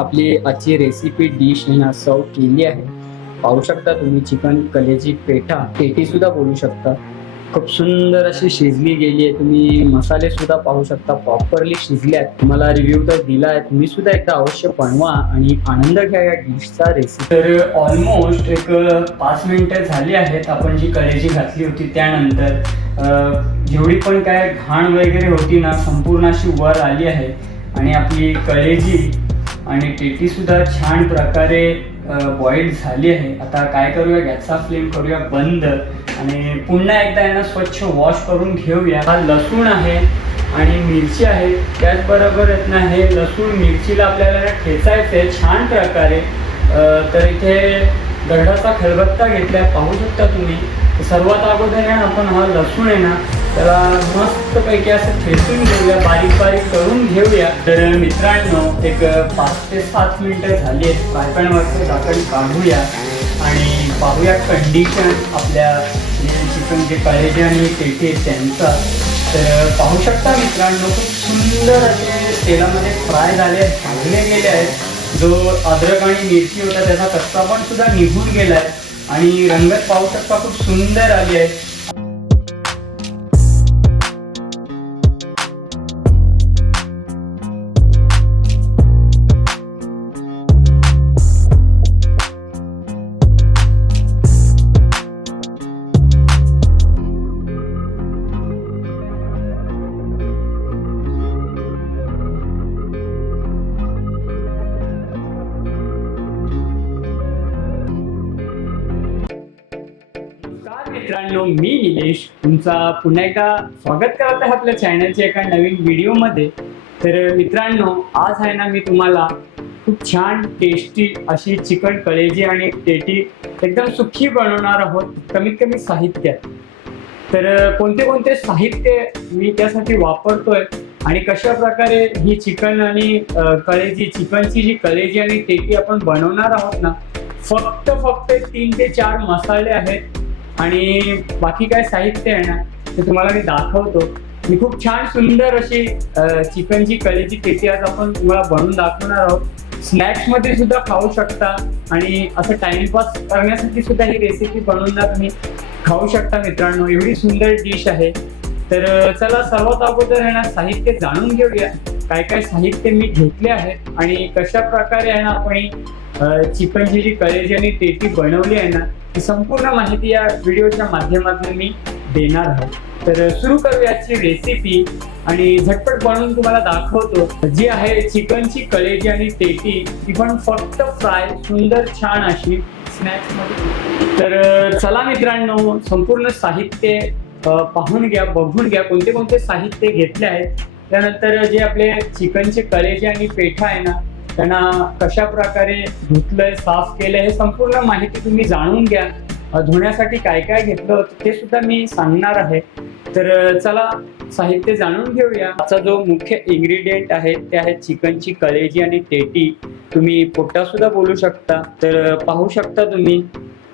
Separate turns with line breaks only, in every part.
आपली आजची recipe dish ना सर्व केली आहे. पाहू शकता तुम्ही चिकन कलेजी पेठा पेटी सुद्धा बोलू शकता. खूप सुंदर अशी शिजली गेली आहे. तुम्ही मसाले सुद्धा पाहू शकता. प्रॉपरली शिजले आहेत. मला रिव्ह्यू तर दिला आहे. तुम्ही सुद्धा एकदा अवश्य बनवा आणि आनंद घ्या या डिशचा रेसिपी तर ऑलमोस्ट एक पाच मिनिटं झाली आहेत आपण जी कलेजी घातली होती त्यानंतर. जेवढी पण काय घाण वगैरे होती ना संपूर्ण अशी वर आली आहे. आणि आपली कलेजी आणि टेटी सुद्धा छान प्रकारे बॉईल झाली आहे. आता काय करूया? गॅसचा फ्लेम करूया बंद. आणि पुन्हा एकदा यांना स्वच्छ वॉश करून घेऊया. हा लसूण आहे आणि मिरची आहे. त्याचबरोबर आहेत ना हे लसूण मिरचीला आपल्याला ठेचायचं आहे छान प्रकारे. तर इथे दगडाचा खलबत्ता घेतलाय. पाहू शकता तुम्ही. सर्वात अगोदर आपण हा लसूण आहे ना त्याला मस्तपैकी असं ठेचून घेऊया बारीक बारीक करून घेऊया. तर मित्रांनो एक पाच ते सात मिनिटं झाली आहेत. फ्रायपॅनवरचं झाकण काढूया आणि पाहूया कंडिशन आपल्या चिकन जे कलेजे आणि पेटी आहेत त्यांचा. तर पाहू शकता मित्रांनो खूप सुंदर असे तेलामध्ये फ्राय झाले आहेत भाजले गेले आहेत. जो अद्रक आणि मिरची होता त्याचा कच्चा पण सुद्धा निघून गेला आहे आणि रंगत पाहू शकता खूप सुंदर आली आहे. मी तुमचा पुन्हा एकदा स्वागत करत आहे आपल्या चॅनलच्या एका नवीन व्हिडिओमध्ये तर मित्रांनो आज आहे ना मी तुम्हाला खूप छान टेस्टी अशी चिकन कलेजी आणि टेटी एकदम सुखी बनवणार आहोत कमीत कमी साहित्यात. तर कोणते कोणते साहित्य मी त्यासाठी वापरतोय आणि कशा प्रकारे ही चिकन आणि अ, कलेजी चिकनची जी कलेजी आणि टेटी आपण बनवणार आहोत ना फक्त फक्त तीन ते चार मसाले आहेत. आणि बाकी काय साहित्य आहे ना ते तुम्हाला मी दाखवतो. मी खूप छान सुंदर अशी चिकनची कलेची टेटी आज आपण तुम्हाला बनवून दाखवणार आहोत. स्नॅक्समध्ये सुद्धा खाऊ शकता आणि असं टाइमपास करण्यासाठी सुद्धा ही रेसिपी बनवून तुम्ही खाऊ शकता मित्रांनो. एवढी सुंदर डिश आहे. तर चला सर्वात अगोदर आहे ना साहित्य जाणून घेऊया. काय काय साहित्य मी घेतले आहेत आणि कशा प्रकारे आहे ना आपण चिकनची जी कलेजी आणि टेटी बनवली आहे ना ती संपूर्ण माहिती या व्हिडिओच्या माध्यमातून मी देणार आहे. तर सुरू करूयाची रेसिपी आणि झटपट बनवून तुम्हाला दाखवतो. जी आहे चिकनची कलेजी आणि टेटी ती पण फक्त फ्राय सुंदर छान अशी स्नॅक्समध्ये. तर चला मित्रांनो संपूर्ण साहित्य पाहून घ्या बघून घ्या. कोणते कोणते साहित्य घेतले आहेत. त्यानंतर जे आपले चिकनचे कलेजे आणि पेठा आहे ना त्यांना कशा प्रकारे धुतलंय साफ केलंय हे संपूर्ण माहिती तुम्ही जाणून घ्या. धुण्यासाठी काय काय घेतलं होतं ते सुद्धा मी सांगणार आहे. तर चला साहित्य जाणून घेऊया. आजचा जो मुख्य इन्ग्रेडियंट आहे ते आहे चिकनची कलेजी आणि टेटी तुम्ही पोटा सुद्धा बोलू शकता. तर पाहू शकता तुम्ही.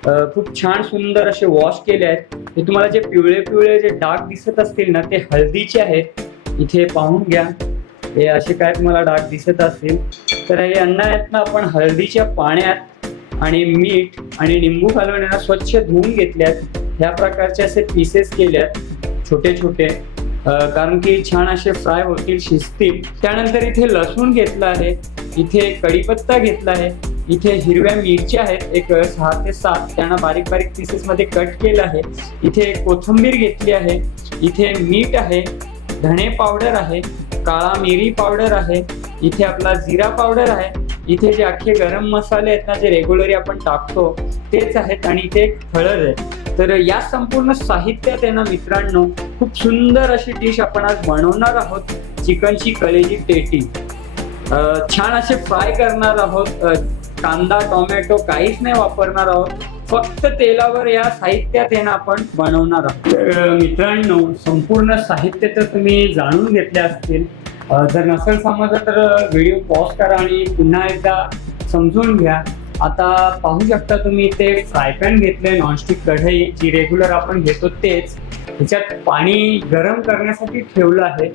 खूप छान सुंदर असे वॉश केले आहेत. हे तुम्हाला जे पिवळे पिवळे जे डाग दिसत असतील ना ते हळदीचे आहेत. इथे पाहून घ्या. हे असे काय तुम्हाला डाग दिसत असतील? तर हे अन्न आहेत ना आपण हळदीच्या पाण्यात आणि मीठ आणि निंबू घालून यांना स्वच्छ धुवून घेतल्यात ह्या प्रकारचे असे पीसेस केल्यात छोटे छोटे. कारण की छान असे फ्राय होतील शिजतील. त्यानंतर इथे लसूण घेतला आहे. इथे कढीपत्ता घेतला आहे. इथे हिरव्या मिरच्या आहेत. एक सहा ते सात त्यांना बारीक बारीक पीसेस मध्ये कट केलं आहे. इथे कोथिंबीर घेतली आहे. इथे मीठ आहे. धणे पावडर आहे. काळा मिरी पावडर आहे. इथे आपला जिरा पावडर आहे. इथे जे अख्खे गरम मसाले आहेत ना जे रेग्युलरी आपण टाकतो तेच आहेत आणि इथे एक हळद आहे तर या संपूर्ण साहित्यात आहे ना मित्रांनो खूप सुंदर अशी डिश आपण आज बनवणार आहोत. चिकनची कलेजी टेटी. अं, छान असे फ्राय करणार आहोत. कांदा टोमॅटो काहीच नाही वापरणार आहोत. फक्त तेलावर या साहित्यात येणं आपण बनवणार आहोत. मित्रांनो संपूर्ण साहित्य तर तुम्ही जाणून घेतले असतील. जर नसेल समजलं तर व्हिडिओ पॉज करा आणि पुन्हा एकदा समजून घ्या. आता पाहू शकता तुम्ही ते फ्राय पॅन घेतले नॉनस्टिक कढई जी रेग्युलर आपण घेतो तेच. त्याच्यात पाणी गरम करण्यासाठी ठेवलं आहे.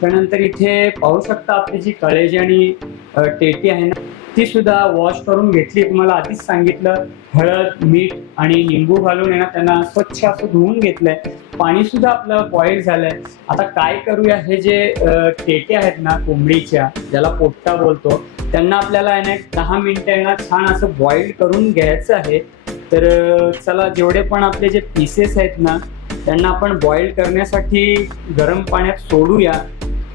त्यानंतर इथे पाहू शकता आपली जी कळेजी आणि टेटी आहे ना ती सुद्धा वॉश करून घेतली. तुम्हाला आधीच सांगितलं हळद मीठ आणि लिंबू घालून आहे ना त्यांना स्वच्छ असं धुवून घेतलंय. पाणी सुद्धा आपलं बॉईल झालंय. आता काय करूया हे जे टेटे आहेत ना कोंबडीच्या ज्याला पोट्टा बोलतो त्यांना आपल्याला आहे ना एक दहा मिनिटं छान असं बॉईल करून घ्यायचं आहे. तर चला जेवढे पण आपले जे पीसेस आहेत ना त्यांना आपण बॉईल करण्यासाठी गरम पाण्यात सोडूया.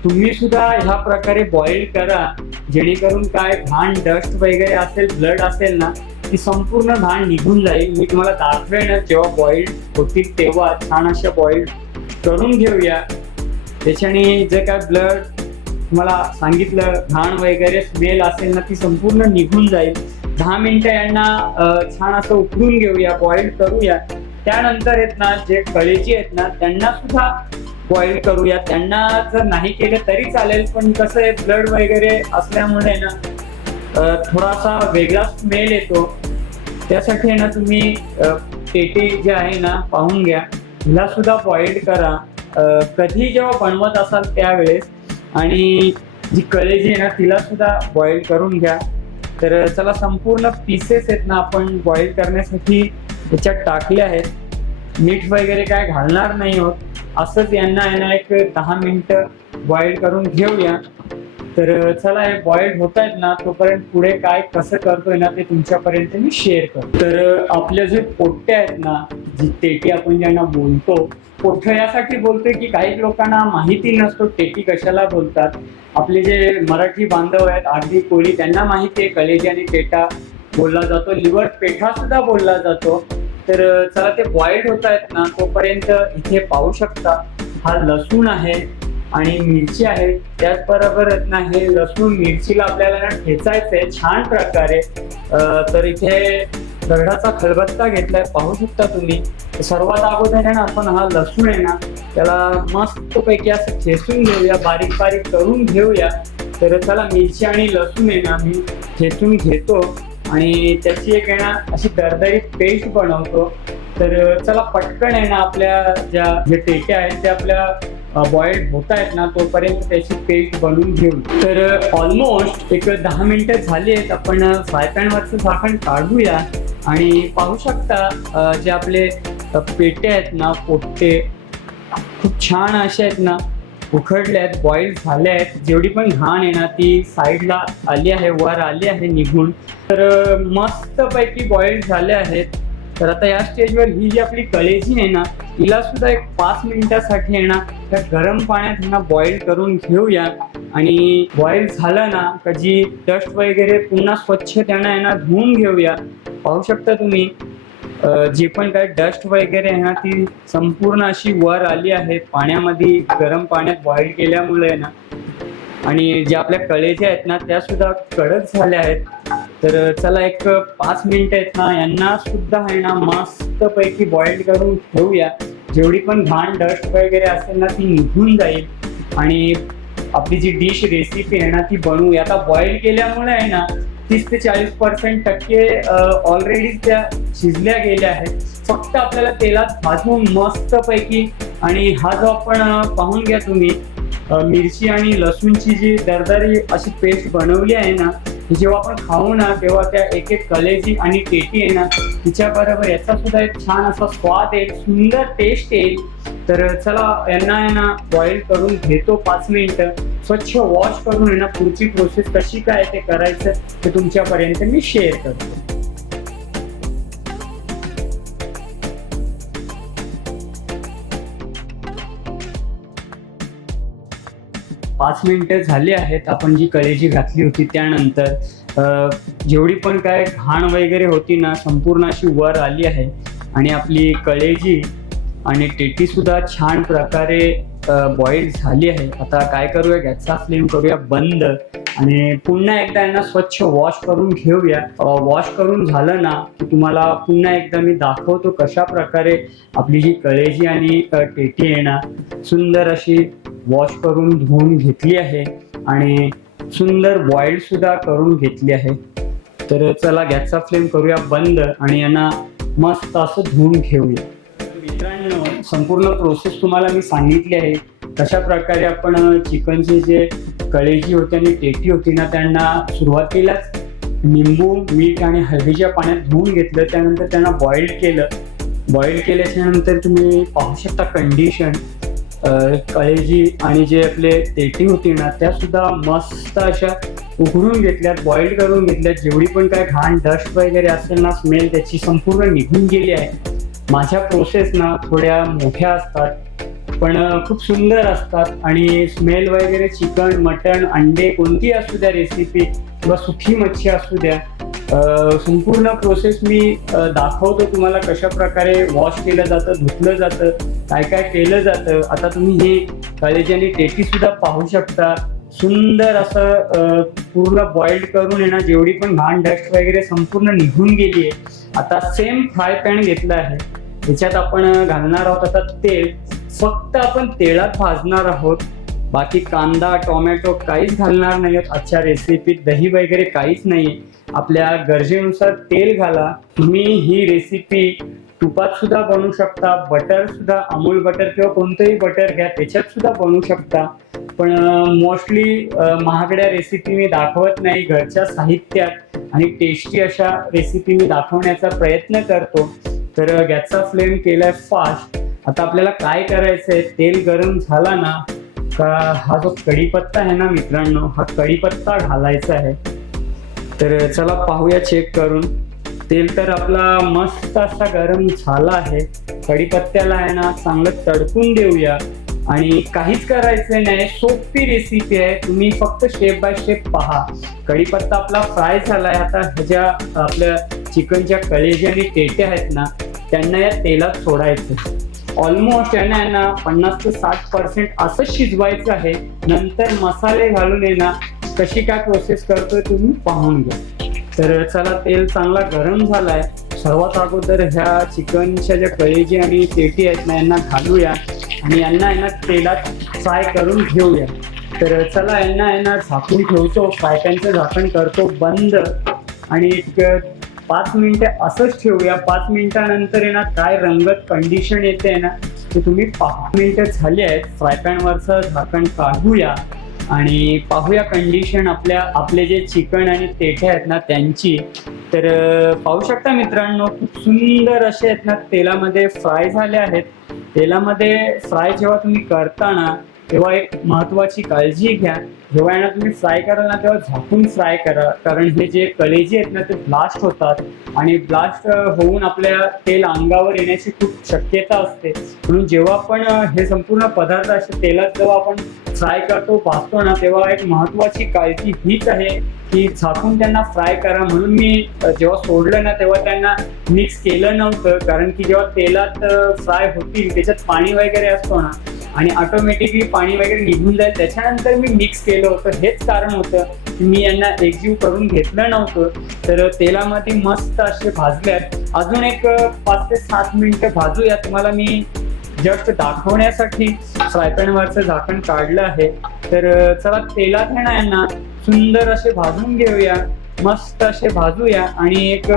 तुम्ही सुद्धा ह्या प्रकारे बॉईल करा. जेणेकरून काय घाण डस्ट वगैरे असेल ब्लड असेल ना ती संपूर्ण घाण निघून जाईल. मी तुम्हाला दाखवेन जेव्हा बॉईल होतील तेव्हा छान अशा बॉईल करून घेऊया. त्याच्याने जे काय ब्लड तुम्हाला सांगितलं घाण वगैरे स्मेल असेल ना ती संपूर्ण निघून जाईल. दहा मिनिटं यांना छान असं उकळून घेऊया बॉईल करूया. त्यानंतर आहेत ना जे कळेची आहेत ना त्यांना सुद्धा बॉईल करूया. त्यांना जर नाही केलं तरी चालेल पण कसं आहे ब्लड वगैरे असल्यामुळे ना थोडासा वेगळा स्मेल येतो. त्यासाठी ना तुम्ही पेटी जे आहे ना पाहून घ्या. हिला सुद्धा बॉईल करा. कधी जेव्हा बनवत असाल त्यावेळेस. आणि जी कलेजी आहे ना तिला सुद्धा बॉईल करून घ्या. तर चला संपूर्ण पीसेस आहेत ना आपण बॉईल करण्यासाठी त्याच्यात टाकले आहेत. मीठ वगैरे काय घालणार नाही होत असंच यांना आहे ना एक दहा मिनटं बॉईल करून घेऊया. तर चला हे बॉईल होत आहेत ना तोपर्यंत पुढे काय कसं करतोय ना ते तुमच्यापर्यंत मी शेअर करतो. तर आपले जे पोट्टे आहेत ना जी टेटी आपण ज्यांना बोलतो पोठं यासाठी बोलतोय की काही लोकांना माहिती नसतो टेटी कशाला बोलतात. आपले जे मराठी बांधव आहेत आगदी कोळी त्यांना माहिती आहे कलेजी आणि टेटा बोलला जातो लिव्हर पेठा सुद्धा बोलला जातो. तर चला ते बॉइल्ड होत आहेत ना तोपर्यंत इथे पाहू शकता हा लसूण आहे आणि मिरची आहे. त्याचबरोबर ना हे लसूण मिरचीला आपल्याला ना ठेचायचंय छान प्रकारे. तर इथे दगडाचा खलबत्ता घेतलाय पाहू शकता तुम्ही. सर्वात अगोदर आहे ना आपण हा लसूण आहे ना त्याला मस्त पैकी असं ठेचून घेऊया बारीक बारीक करून घेऊया. तर चला मिरची आणि लसूण आहे ना मी ठेचून घेतो. आणि त्याची एक आहे ना अशी दरदरीत पेस्ट बनवतो. तर चला पटकन आहे ना आपल्या ज्या जे टेके आहेत ते आपल्या बॉइल्ड होत आहेत ना तोपर्यंत त्याची पेस्ट बनवून घेऊ तर ऑलमोस्ट एक दहा मिनिटं झाली आहेत आपण फ्राय पॅनवरचं झाकण काढूया. आणि पाहू शकता जे आपले पेटे आहेत ना पोट्टे खूप छान असे आहेत ना उखडल्यात आहेत बॉईल झाल्या आहेत जेवढी पण घाण आहे ना ती साईडला आली आहे वर आली आहे निघून. तर मस्तपैकी बॉईल झाले आहेत. तर आता या स्टेजवर ही जी आपली कलेजी आहे ना तिला सुद्धा एक पाच मिनिटासाठी आहे ना त्या गरम पाण्यात ना बॉईल करून घेऊया. आणि बॉईल झालं ना का जी डस्ट वगैरे पुन्हा स्वच्छ त्यांना आहे ना धुवून घेऊया. पाहू शकता तुम्ही जे पण काय डस्ट वगैरे आहे ना ती संपूर्ण अशी वर आली आहे. पाण्यामध्ये गरम पाण्यात बॉईल केल्यामुळे आहे ना. आणि ज्या आपल्या कळेच्या आहेत ना त्या सुद्धा कडक झाल्या आहेत. तर चला एक पाच मिनिट आहेत ना यांना सुद्धा आहे ना मस्त पैकी बॉईल करून ठेवूया. जेवढी पण घाण डस्ट वगैरे असेल ना ती निघून जाईल. आणि आपली जी डिश रेसिपी आहे ना ती बनवूया. आता बॉईल केल्यामुळे आहे ना तीस ते चाळीस पर्सेंट टक्के ऑलरेडी त्या शिजल्या गेल्या आहेत. फक्त आपल्याला तेलात भाजून मस्त पैकी आणि हा जो आपण पाहून घ्या तुम्ही मिरची आणि लसूणची जी दरदरी अशी पेस्ट बनवली आहे ना जेव्हा आपण खाऊ ना तेव्हा त्या एक एक कलेजी आणि टेटी आहे ना तिच्या बरोबर याचा सुद्धा एक छान असा स्वाद येईल सुंदर टेस्ट येईल. तर चला यांना यांना बॉईल करून घेतो पाच मिनिटं. स्वच्छ वॉश करून आहे ना पुढची प्रोसेस कशी काय ते करायचं ते तुमच्यापर्यंत मी शेअर करतो. पाच मिनिटं झाली आहेत आपण जी कलेजी घातली होती त्यानंतर जेवढी पण काय घाण वगैरे होती ना संपूर्ण अशी वर आली आहे. आणि आपली कलेजी आणि टेटी सुद्धा छान प्रकारे बॉईल झाली आहे. आता काय करूया? गॅसचा फ्लेम करूया बंद. आणि पुन्हा एकदा यांना स्वच्छ वॉश करून घेऊया. वॉश करून झालं ना की तुम्हाला पुन्हा एकदा मी दाखवतो कशा प्रकारे आपली जी कळेजी आणि टेटी येणार सुंदर अशी वॉश करून धुवून घेतली आहे. आणि सुंदर बॉईल सुद्धा करून घेतली आहे. तर चला गॅसचा फ्लेम करूया बंद आणि यांना मस्त असं धुवून घेऊया. संपूर्ण प्रोसेस तुम्हाला मी सांगितली आहे. कशा प्रकारे आपण चिकनचे जे कळेजी होती आणि टेटी होती ना त्यांना सुरुवातीलाच निंबू मीठ आणि हळदीच्या पाण्यात धुवून घेतलं त्यानंतर त्यांना बॉईल केलं. बॉईल केल्याच्यानंतर तुम्ही पाहू शकता कंडिशन कळेजी आणि जे आपले तेटी होती ना त्या सुद्धा मस्त अशा उघडून घेतल्यात बॉईल करून घेतल्यात. जेवढी पण काय घाण डस्ट वगैरे असेल ना स्मेल त्याची संपूर्ण निघून गेली आहे. माझ्या प्रोसेस ना थोड्या मोठ्या असतात पण खूप सुंदर असतात आणि स्मेल वगैरे चिकन मटण अंडे कोणती असू द्या रेसिपी किंवा सुखी मच्छी असू द्या संपूर्ण प्रोसेस मी दाखवतो तुम्हाला कशा प्रकारे वॉश केलं जातं धुतलं जातं काय काय केलं जातं. आता तुम्ही हे कलेजानी टेटी सुद्धा पाहू शकता. सुंदर असं पूर्ण बॉइल्ड करून येणार जेवढी पण घाण डस्ट वगैरे संपूर्ण निघून गेली आहे. आता सेम फ्राय पॅन घेतला आहे. ह्याच्यात आपण घालणार आहोत आता तेल. फक्त आपण तेलात भाजणार आहोत. बाकी कांदा टोमॅटो काहीच घालणार नाही आजच्या रेसिपीत दही वगैरे काहीच नाही आपल्या गरजेनुसार तेल घाला. तुम्ही ही रेसिपी तुपात सुद्धा बनवू शकता. बटर सुद्धा अमूल बटर किंवा कोणतंही बटर घ्या. त्याच्यात सुद्धा बनवू शकता. पण मोस्टली महागड्या रेसिपी मी दाखवत नाही. घरच्या साहित्यात. आणि टेस्टी अशा रेसिपी मी दाखवण्याचा प्रयत्न करतो. तर गॅसचा फ्लेम केलाय फास्ट आता आपल्याला काय करायचंय? तेल गरम झाला ना का हा जो कढीपत्ता आहे ना मित्रांनो हा कढीपत्ता घालायचा आहे. तर चला पाहूया चेक करून. तेल तर आपला मस्त असा गरम झाला आहे. कढीपत्त्याला आहे ना चांगलं तडकून देऊया. आणि काहीच करायचं नाही. सोपी रेसिपी आहे. तुम्ही फक्त स्टेप बाय स्टेप पहा. कढीपत्ता आपला फ्राय झालाय. आता ह्याच्या आपल्या चिकनच्या कलेजी आणि टेटे आहेत ना त्यांना या तेलात सोडायचं. ऑलमोस्ट यांना आहे ना पन्नास ते साठ पर्सेंट असंच शिजवायचं आहे. नंतर मसाले घालून आहे ना कशी काय प्रोसेस करतोय तुम्ही पाहून घ्या. तर चला तेल चांगला गरम झालाय. सर्वात अगोदर ह्या चिकनच्या ज्या कळेजी आणि पेटी आहेत ना यांना घालूया. आणि यांना यांना तेलात फ्राय करून घेऊया. तर चला यांना यांना झाकून ठेवतो फ्राय झाकण करतो बंद. आणि एक पाच मिनिटं असंच ठेवूया. पाच मिनिटानंतर आहे ना काय रंगत कंडिशन येते ना ते तुम्ही पाच मिनिटं झाली आहेत. फ्राय पॅनवरचं झाकण काढूया. आणि पाहूया कंडिशन आपल्या आपले जे चिकन आणि तेठे आहेत ना त्यांची. तर पाहू शकता मित्रांनो खूप सुंदर असे आहेत ना तेलामध्ये फ्राय झाले आहेत. तेलामध्ये फ्राय जेव्हा तुम्ही करताना तेव्हा एक महत्वाची काळजी घ्या. जेव्हा यांना तुम्ही फ्राय कराल ना तेव्हा झाकून फ्राय करा. कारण हे जे कलेजी आहेत ना ते ब्लास्ट होतात. आणि ब्लास्ट होऊन आपल्या तेल अंगावर येण्याची खूप शक्यता असते. म्हणून जेव्हा आपण हे संपूर्ण पदार्थ असे तेलात जेव्हा आपण फ्राय करतो भाजतो ना तेव्हा एक महत्वाची काळजी हीच आहे की झाकून त्यांना फ्राय करा. म्हणून मी जेव्हा सोडलं ना तेव्हा त्यांना मिक्स केलं नव्हतं. कारण की जेव्हा तेलात फ्राय होतील त्याच्यात पाणी वगैरे असतो ना आणि ऑटोमॅटिकली पाणी वगैरे निघून जाईल. त्याच्यानंतर मी मिक्स केलं होतं. हेच कारण होतं की मी यांना एकजीव करून घेतलं नव्हतं. तर तेलामध्ये मस्त असे भाजल्यात अजून एक पाच ते सात मिनिटं भाजूया. तुम्हाला मी जस्ट दाखवण्यासाठी फ्रायपॅनवरचं झाकण काढलं आहे. तर चला तेलात आहे ना यांना सुंदर असे भाजून घेऊया. मस्त असे भाजूया. आणि एक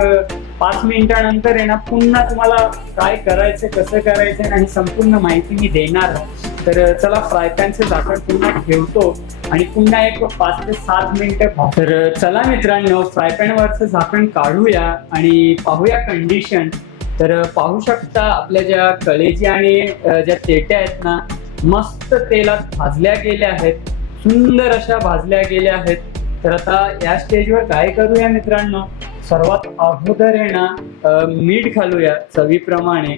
पाच मिनिटानंतर आहे ना पुन्हा तुम्हाला काय करायचं कसं करायचं आणि संपूर्ण माहिती मी देणार आहे. तर चला फ्राय पॅनचं झाकण पुन्हा ठेवतो. आणि पुन्हा एक पाच ते सात मिनिटं तर चला मित्रांनो फ्राय पॅनवरचं झाकण काढूया आणि पाहूया कंडिशन तर पाहू शकता आपल्या ज्या कळेची आणि ज्या तेट्या आहेत ना मस्त तेलात भाजल्या गेल्या आहेत. सुंदर अशा भाजल्या गेल्या आहेत. तर आता या स्टेजवर काय करूया मित्रांनो? सर्वात अगोदर आहे ना मीठ घालूया चवीप्रमाणे.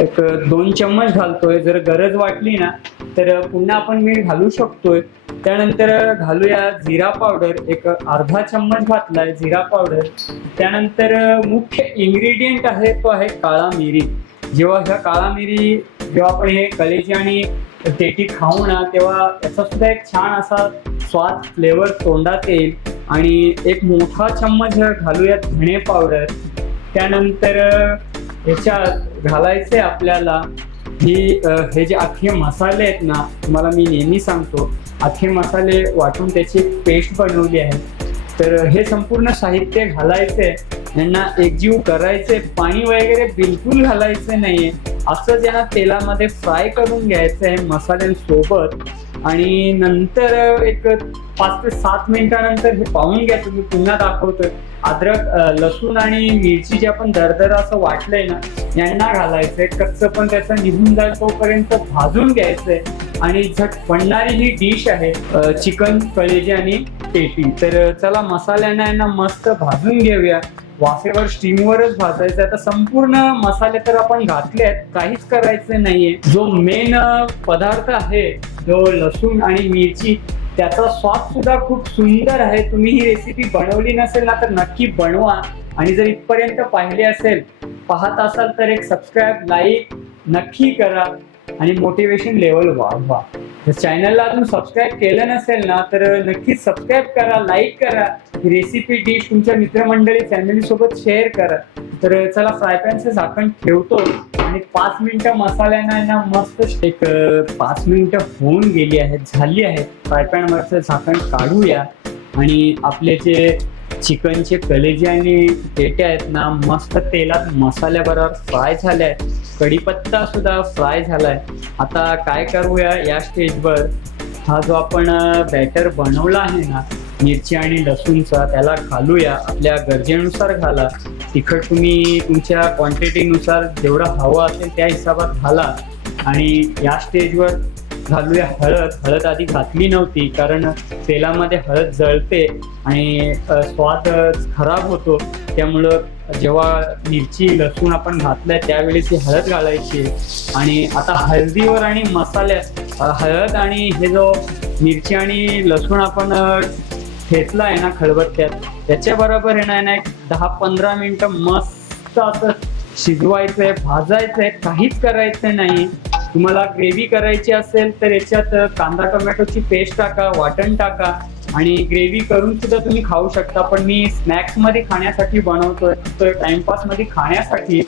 एक दोन चम्मच घालतोय. जर गरज वाटली ना तर पुन्हा आपण मीठ घालू शकतोय. त्यानंतर घालूया जिरा पावडर एक अर्धा चम्मच घातलाय जिरा पावडर. त्यानंतर मुख्य इन्ग्रेडियंट आहे तो आहे काळा मिरी जेव्हा ह्या काळा मिरी जेव्हा आपण हे कलेजी आणि तेटी खाऊ ना तेव्हा त्याचा सुद्धा एक छान असा स्वाद फ्लेवर तोंडात येईल. आणि एक मोठा चम्मच घालूया धणे पावडर. त्यानंतर ह्याच्यात घालायचे आपल्याला ही हे जे अख्खे मसाले आहेत ना तुम्हाला मी नेहमी सांगतो अख्खे मसाले वाटून त्याची पेस्ट बनवली आहे. तर हे संपूर्ण साहित्य घालायचे यांना एकजीव करायचे पाणी वगैरे बिलकुल घालायचे नाहीये. असंच यांना तेलामध्ये फ्राय करून घ्यायचं आहे मसाल्यांसोबत. आणि नंतर एक पाच ते सात मिनिटानंतर हे पाहून घ्या तुम्ही. पुन्हा दाखवतोय. अद्रक लसूण आणि मिरची जे आपण दरदर असं वाटलंय ना यांना घालायचंय. कच्चं पण त्याचं निघून जाईल तोपर्यंत भाजून घ्यायचंय. आणि झट बनणारी ही डिश आहे चिकन कलेजी आणि पेटी. तर चला मसाल्यांना यांना मस्त भाजून घेऊया. वाफेवर स्टीमवरच भाजायचं आता संपूर्ण मसाले तर आपण घातले आहेत. काहीच करायचं नाहीये. जो मेन पदार्थ आहे जो लसूण आणि मिरची त्याचा स्वाद सुद्धा खूप सुंदर आहे. तुम्ही ही रेसिपी बनवली नसेल ना तर नक्की बनवा. आणि जर इथपर्यंत पाहिले असेल पाहत असाल तर एक सबस्क्राईब लाईक नक्की करा. आणि मोटिवेशन लेवल वाढवा चॅनलला अजून सबस्क्राईब केलं नसेल ना तर नक्कीच सबस्क्राईब करा लाईक करा. रेसिपी डिश तुमच्या मित्रमंडळी फॅमिली सोबत शेअर करा. तर चला फ्राय पॅनचं झाकण ठेवतो. आणि पाच मिनिटं मसाल्यांना ना मस्त एक पाच मिनिटं होऊन गेली आहेत झाली आहेत. फ्राय पॅनवरचं झाकण काढूया. आणि आपले जे चिकनचे कलेजे आणि पेटे आहेत ना मस्त तेलात मसाल्याबरोबर फ्राय झाले आहेत कढीपत्ता सुद्धा फ्राय झालाय. आता काय करूया या स्टेजवर हा जो आपण बॅटर बनवला आहे ना मिरची आणि लसूणचा त्याला घालूया. आपल्या गरजेनुसार घाला. तिखट तुम्ही तुमच्या क्वांटिटीनुसार जेवढं हवं असेल त्या हिशोबात घाला. आणि या स्टेजवर घालूया हळद. हळद आधी घातली नव्हती कारण तेलामध्ये हळद जळते आणि स्वाद खराब होतो. त्यामुळं जेव्हा मिरची लसूण आपण घातलंय त्यावेळी ती हळद घालायची. आणि आता हळदीवर आणि मसाल्या हळद आणि हे जो मिरची आणि लसूण आपण ठेचला आहे ना खलबत्त्यात त्याच्याबरोबर आहे ना एक दहा पंधरा मिनिटं मस्त असं शिजवायचंय भाजायचंय काहीच करायचं नाही. तुम्हाला ग्रेव्ही करायची असेल तर याच्यात कांदा टोमॅटोची पेस्ट टाका वाटण टाका आणि ग्रेव्ही करून सुद्धा तुम्ही खाऊ शकता. पण मी स्नॅक्समध्ये खाण्यासाठी बनवतोय तर टाइमपासमध्ये खाण्यासाठी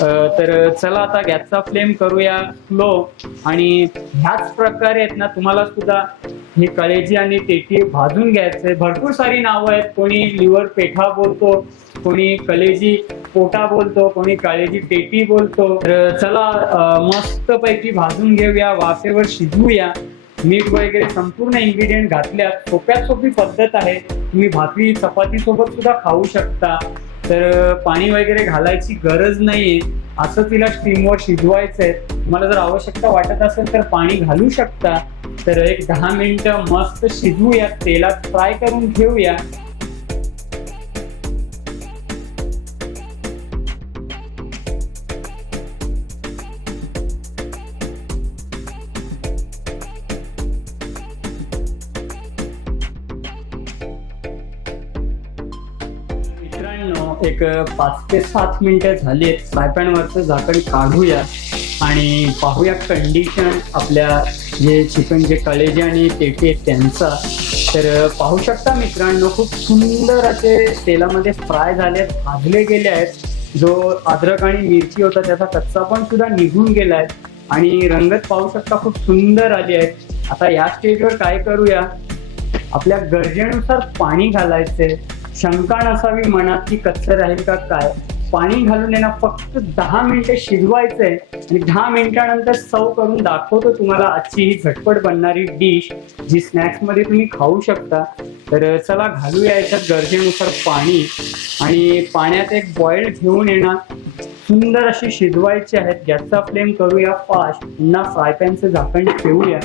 तर चला आता गॅसचा फ्लेम करूया स्लो. आणि ह्याच प्रकारे आहेत ना तुम्हाला सुद्धा हे कळेजी आणि टेटी भाजून घ्यायचे. भरपूर सारी नावं आहेत. कोणी लिव्हर पेठा बोलतो कोणी कलेजी पोटा बोलतो कोणी काळेजी टेटी बोलतो. तर चला मस्त पैकी भाजून घेऊया वाफेवर शिजवूया. मीठ वगैरे संपूर्ण इन्ग्रेडियंट घातल्यात. सोप्यात सोपी पद्धत आहे. तुम्ही भाकरी चपाती सोबत सुद्धा खाऊ शकता. तर पाणी वगैरे घालायची गरज नाहीये. असं तिला स्टीमवर शिजवायचंय. तुम्हाला जर आवश्यकता वाटत असेल तर पाणी घालू शकता. तर एक दहा मिनिटं मस्त शिजवूया. तेलात फ्राय करून घेऊया एक पाच ते सात मिनिटं झाली आहेत. फ्रायपॅनवरचं झाकण काढूया आणि पाहूया कंडिशन आपल्या जे चिकन जे कलेजे आणि पेटी आहेत त्यांचा. तर पाहू शकता मित्रांनो खूप सुंदर असे तेलामध्ये फ्राय झाले आहेत भाजले गेले आहेत. जो अद्रक आणि मिरची होता त्याचा कच्चा पण सुद्धा निघून गेला आहे. आणि रंगत पाहू शकता खूप सुंदर आली आहे. आता या स्टेजवर काय करूया? आपल्या गरजेनुसार पाणी घालायचे शंका नसावी मनात की कच्चं राहील का काय? पाणी घालून येणं फक्त दहा मिनिटं शिजवायचंय आणि दहा मिनिटानंतर सव करून दाखवतो तुम्हाला आजची ही झटपट बनणारी डिश जी स्नॅक्समध्ये तुम्ही खाऊ शकता. तर चला घालूया याच्यात गरजेनुसार पाणी. आणि पाण्यात एक बॉईल घेऊन येणार सुंदर अशी शिजवायची आहेत. गॅसचा फ्लेम करूया फास्ट पुन्हा फ्राय पॅनचं झाकण ठेवूया.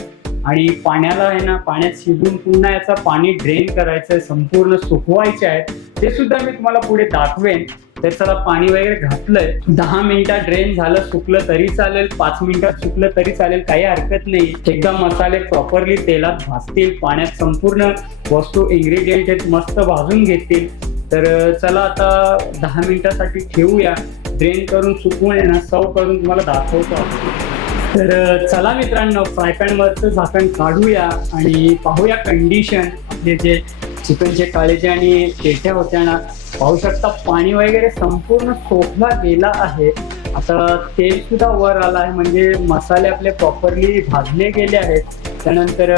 आणि पाण्याला आहे ना पाण्यात शिजून पुन्हा याचा पाणी ड्रेन करायचं आहे संपूर्ण सुकवायचे आहेत ते सुद्धा मी तुम्हाला पुढे दाखवेन. तर चला पाणी वगैरे घातलंय. दहा मिनिटात ड्रेन झालं सुकलं तरी चालेल. पाच मिनिटात सुकलं तरी चालेल काही हरकत नाही. एकदा मसाले प्रॉपरली तेलात भाजतील पाण्यात संपूर्ण वस्तू इन्ग्रेडियंट आहेत मस्त भाजून घेतील. तर चला आता दहा मिनिटासाठी ठेवूया. ड्रेन करून सुकवून ना सर्व करून तुम्हाला दाखवतो तर चला मित्रांनो फ्राय पॅनवरचं झाकण काढूया आणि पाहूया कंडिशन आपले जे चिकनचे काळेजे आणि पेट्या होत्या ना पाहू शकता पाणी वगैरे संपूर्ण सोपला गेला आहे. आता तेल सुद्धा वर आलं आहे म्हणजे मसाले आपले प्रॉपरली भाजले गेले आहेत. त्यानंतर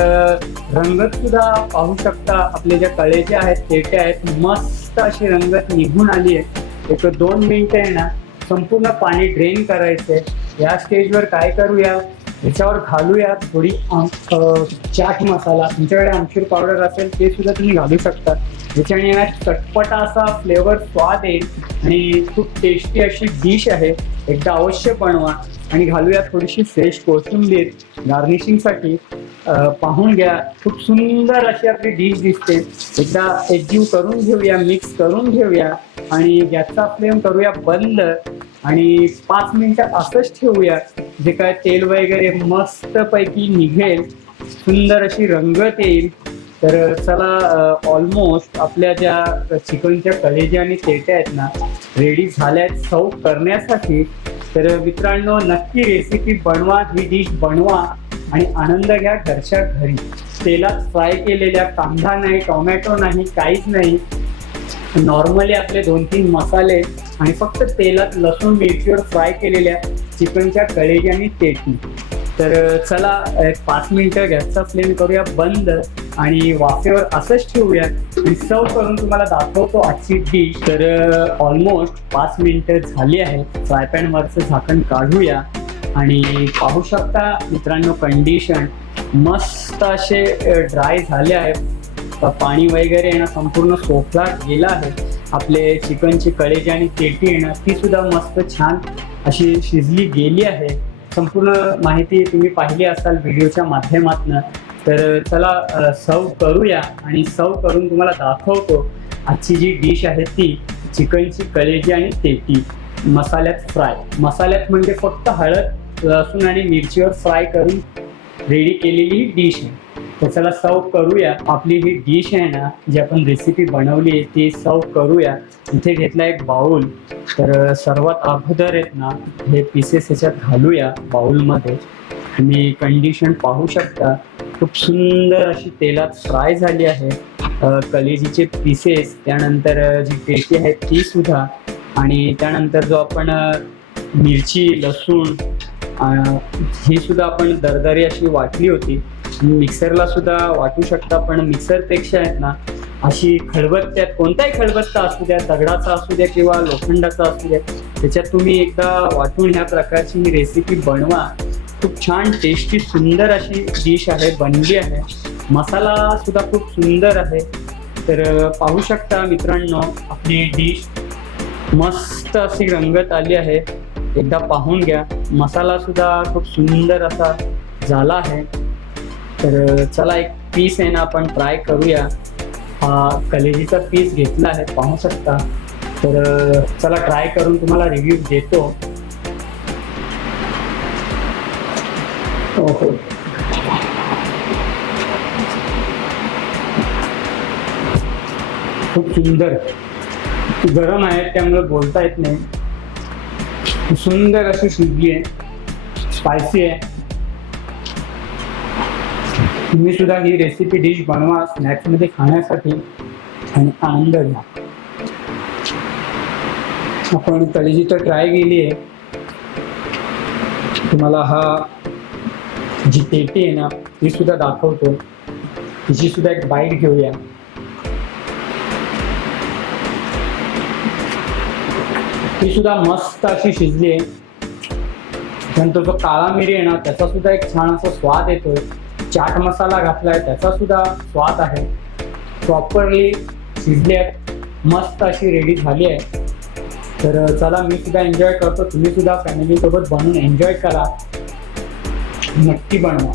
रंगत सुद्धा पाहू शकता आपले जे कळेचे आहेत पेट्या आहेत मस्त अशी रंगत निघून आली आहे. एक दोन मिनिटं आहे ना संपूर्ण पाणी ड्रेन करायचं आहे या स्टेजवर काय करूया? याच्यावर घालूया थोडी चाट मसाला. तुमच्याकडे आमचूर पावडर असेल ते सुद्धा तुम्ही घालू शकता. याच्याने ना चटपटा असा फ्लेवर स्वाद येईल आणि खूप टेस्टी अशी डिश आहे. एकदा अवश्य बनवा. आणि घालूया थोडीशी फ्रेश कोथिंबीर गार्निशिंगसाठी पाहून घ्या. खूप सुंदर अशी आपली डिश दिसते. एकदा एकजीव करून घेऊया मिक्स करून घेऊया. आणि गॅसचा फ्लेम करूया बंद. आणि पाच मिनिटं असंच ठेवूया जे काय तेल वगैरे मस्त पैकी निघेल सुंदर अशी रंगत येईल. तर चला ऑलमोस्ट आपल्या ज्या चिकनच्या कलेज्या आणि तेट्या आहेत ना रेडी झाल्या आहेत सर्व करण्यासाठी. तर मित्रांनो नक्की रेसिपी बनवा ही डिश बनवा आणि आनंद घ्या घरच्या घरी. तेलात फ्राय केलेल्या कांदा नाही टोमॅटो नाही काहीच नाही. नॉर्मली आपले दोन तीन मसाले आणि फक्त तेलात लसूण मिरचीवर फ्राय केलेल्या चिकनच्या कळेजी आणि तेटी तर चला एक पाच मिनटं गॅसचा फ्लेम करूया बंद आणि वाफेवर असंच ठेवूया. आणि सर्व करून तुम्हाला दाखवतो आजची डिश तर ऑलमोस्ट पाच मिनटं झाली आहेत. फ्राय पॅनवरचं झाकण काढूया. आणि पाहू शकता मित्रांनो कंडिशन मस्त असे ड्राय झाले आहेत. पाणी वगैरे यांना संपूर्ण सोफला गेला आहे. आपले चिकनची कळेजी आणि पेटी येणं ती सुद्धा मस्त छान अशी शिजली गेली आहे. संपूर्ण माहिती तुम्ही पाहिली असाल व्हिडिओच्या माध्यमातून. तर चला सर्व करूया आणि सर्व करून तुम्हाला दाखवतो आजची जी डिश आहे ती चिकनची कलेजी आणि तेटी मसाल्यात फ्राय. मसाल्यात म्हणजे फक्त हळद लसूण आणि मिरचीवर फ्राय करून रेडी केलेली डिश आहे. त्याच्याला सर्व करूया. आपली ही डिश आहे ना जी आपण रेसिपी बनवली आहे ती सर्व करूया. इथे घेतला एक बाउल तर सर्वात अगोदर आहेत ना हे पीसेस ह्याच्यात घालूया बाउलमध्ये तुम्ही कंडिशन पाहू शकता खूप सुंदर अशी तेलात फ्राय झाली आहे. कलेजीचे पीसेस त्यानंतर जी पेटी आहे ती सुद्धा. आणि त्यानंतर जो आपण मिरची लसूण ही सुद्धा आपण दरदरी अशी वाटली होती. मिक्सरला सुद्धा वाटू शकता पण मिक्सरपेक्षा आहेत ना अशी खडबत्त्यात कोणताही खडबत्ता असू द्या दगडाचा असू द्या किंवा लोखंडाचा असू द्या त्याच्यात तुम्ही एकदा वाटून ह्या प्रकारची ही रेसिपी बनवा. खूप छान टेस्टी सुंदर अशी डिश आहे बनली आहे. मसाला सुद्धा खूप सुंदर आहे. तर पाहू शकता मित्रांनो आपली डिश मस्त अशी रंगत आली आहे. एकदा पाहून घ्या. मसाला सुद्धा खूप सुंदर असा झाला आहे. तर चला एक पीस आहे ना आपण ट्राय करूया. हा कलेजीचा पीस घेतला आहे पाहू शकता. तर चला ट्राय करून तुम्हाला रिव्ह्यू देतो. ओके खूप सुंदर. गरम आहे त्यामुळे बोलता येत नाही. सुंदर अशी शिजली आहे. स्पायसी आहे. तुम्ही सुद्धा ही रेसिपी डिश बनवा स्नॅक्समध्ये खाण्यासाठी आणि आनंद घ्या. आपण कलेजी तर ट्राय केली आहे तुम्हाला हा जी पेटी आहे ना ती सुद्धा दाखवतो. तिची सुद्धा एक बाईट घेऊया. ती सुद्धा मस्त अशी शिजली आहे. नंतर जो काळा मिरी आहे ना त्याचा सुद्धा एक छान असा स्वाद येतोय. चाट मसाला घातला आहे त्याचा सुद्धा स्वाद आहे. प्रॉपरली शिजली आहे मस्त अशी रेडी झाली आहे. तर चला मी सुद्धा एन्जॉय करतो. तुम्ही सुद्धा फॅमिलीसोबत बनून बनवून एन्जॉय करा. नक्की बनवा.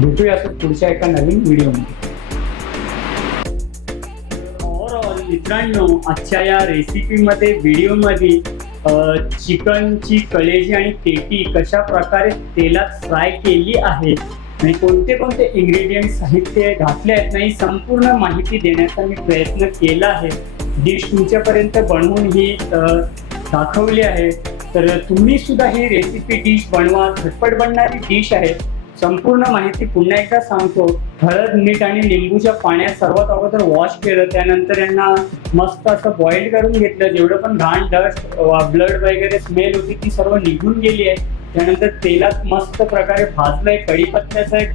भेटूया असं पुढच्या एका नवीन व्हिडिओमध्ये ओव्हरऑल मित्रांनो आजच्या या रेसिपीमध्ये व्हिडिओमध्ये चिकनची कलेजी आणि पेटी कशा प्रकारे तेलात फ्राय केली आहे? आणि कोणते कोणते इन्ग्रेडियंट साहित्य घातले आहेत नाही संपूर्ण माहिती देण्याचा मी प्रयत्न केला आहे. डिश तुमच्यापर्यंत बनवून ही दाखवली आहे. तर तुम्ही सुद्धा ही रेसिपी डिश बनवा. झटपट बनणारी डिश आहे. संपूर्ण माहिती पुन्हा एकदा सांगतो. हळद मीठ आणि लिंबूच्या पाण्यात सर्वात अगोदर वॉश केलं. त्यानंतर यांना मस्त असं बॉईल करून घेतलं. जेवढं पण घाण डस्ट ब्लड वगैरे स्मेल होती ती सर्व निघून गेली आहे. त्यानंतर तेलात मस्त प्रकारे भाजलंय कढीपत्त्याचा एक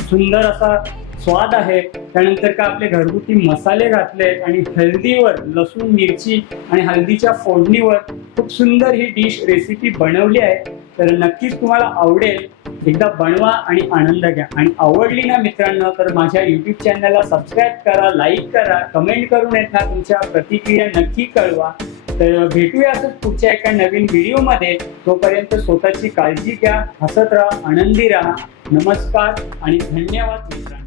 सुंदर असा स्वाद आहे. त्यानंतर का आपले घरगुती मसाले घातले आहेत आणि हळदीवर लसूण मिरची आणि हळदीच्या फोडणीवर खूप सुंदर ही डिश रेसिपी बनवली आहे. तर नक्कीच तुम्हाला आवडेल. एकदा बनवा आणि आनंद घ्या. आणि आवडली ना मित्रांनो तर माझ्या युट्यूब चॅनलला सबस्क्राईब करा लाईक करा कमेंट करून येता. तुमच्या प्रतिक्रिया नक्की कळवा. तर भेटूया असंच पुढच्या एका नवीन व्हिडिओमध्ये. तोपर्यंत स्वतःची काळजी घ्या हसत राहा आनंदी राहा. नमस्कार आणि धन्यवाद मित्रांनो.